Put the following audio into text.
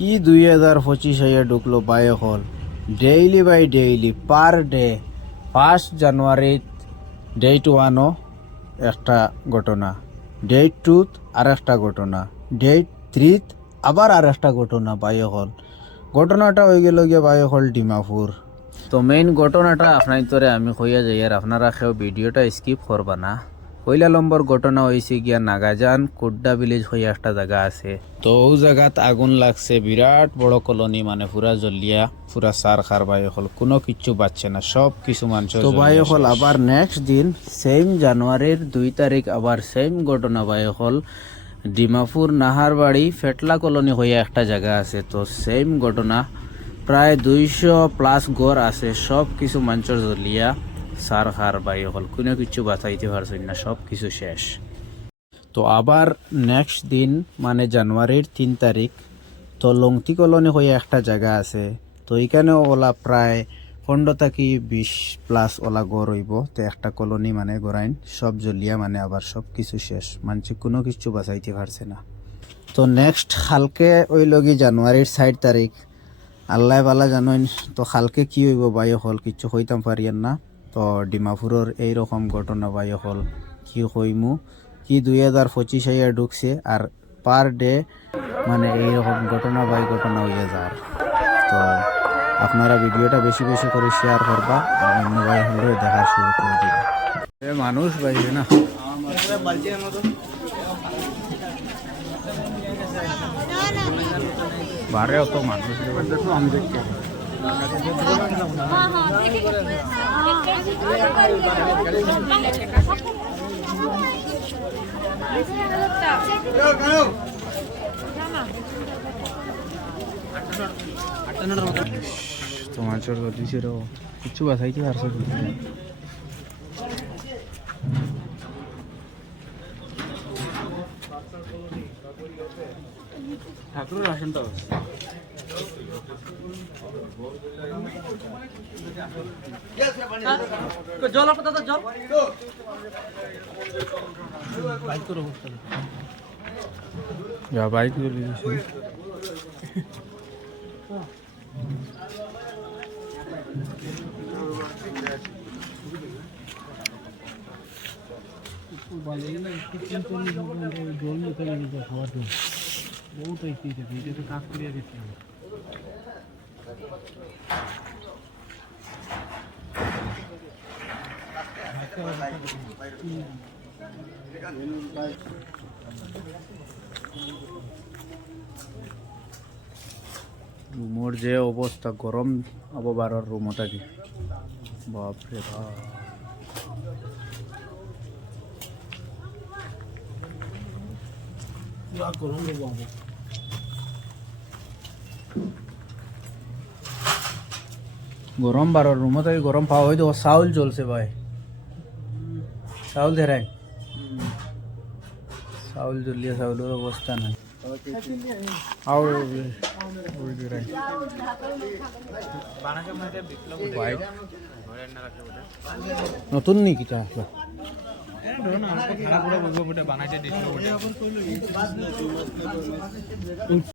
কি 2025 আইয়া ঢুকলো বায়ো হল daily by daily per day 1 January day 1 একটা ঘটনা, ডে 2 আর একটা ঘটনা, ডে 3 আবার আর একটা ঘটনা বায়ো হল। ঘটনাটা হয়ে গেল গিয়ে বায়ো হল ডিমাপুর। তো মেইন ঘটনাটা আপনার তোরে আমি কইয়া যাই আর আপনারা কেউ ভিডিওটা স্কিপ করবা না। পয়লা নম্বর ঘটনা হয়েছে গিয়া নাগাজান কুড্ডা ভিলেজ হয়ে একটা জায়গা আছে। তো ও জায়গাত আগুন লাগছে, বিরাট বড় কলোনি, মানে পুরা জ্বলিয়া পুরা সার খার বায়ু হল, কোনো কিচ্ছু বাঁচছে না, সব কিছু মানুষ। তো বায়ু হল আবার নেক্সট দিন সেম জানুয়ারির 2 তারিখ আবার সেম ঘটনা বায়ু হল ডিমাপুর নাহারবাড়ি ফেটলা কলোনি হয়ে একটা জায়গা আছে। তো সেম ঘটনা, প্রায় 200+ গড় আছে, সব কিছু মানুষের জ্বলিয়া সার খার বাই হল, কোনো কিছু বাঁচাইতে পারছেন না, সব কিছু শেষ। তো আবার নেক্সট দিন মানে জানুয়ারির 3 তারিখ তো লংতি কলোনি হয়ে একটা জায়গা আছে। তো এইখানেও ওলা প্রায় 15 থেকে 20+ ওলা গড় হইব। তো একটা কলোনি মানে গড়াইন সব জ্বলিয়া মানে আবার সব কিছু শেষ, মানুষ কোনো কিছু বাঁচাইতে পারছে না। তো নেক্সট কালকে ওই লগি জানুয়ারির 4 তারিখ আল্লাহ বালা জানেন। তো কালকে কি হইব বায়ু হল কিছু হইতাম পারিয়েন না। তো ডিমাপুরের এইরকম ঘটনা বায়ু হল কি হইমু, কি 2025 আইয়া ঢুকছে আর পার ডে মানে এইরকম ঘটনা বাই ঘটনা হইয়া যার। তো আপনারা ভিডিওটা বেশি বেশি করে শেয়ার করবা আর অন্য ভাই হলেও দেখার শুরু করে দিবা। মানুষ বাইরে না বারে অত মানুষ আমি দেখতে তোমার চোর দিছিল কিছু বাঁচাইতে পারছো ঠাকুরের আসনটা জল আপনার জল বাইক করে অবস্থা যা বাইক চলে গেছে। কাজ করিয়া দিচ্ছি রুমর যে অবস্থা, গরম আবহাওয়ার রুমও থাকি, বাপরে বাপ। গরম বারোর রুমও থাকি, গরম পাওয়া হয়তো চাউল চলছে ভাই, চাউল ধরাই চাউল জ্বলিয়ে চাউলের অবস্থা নাই। নতুন নাকি বানাইতে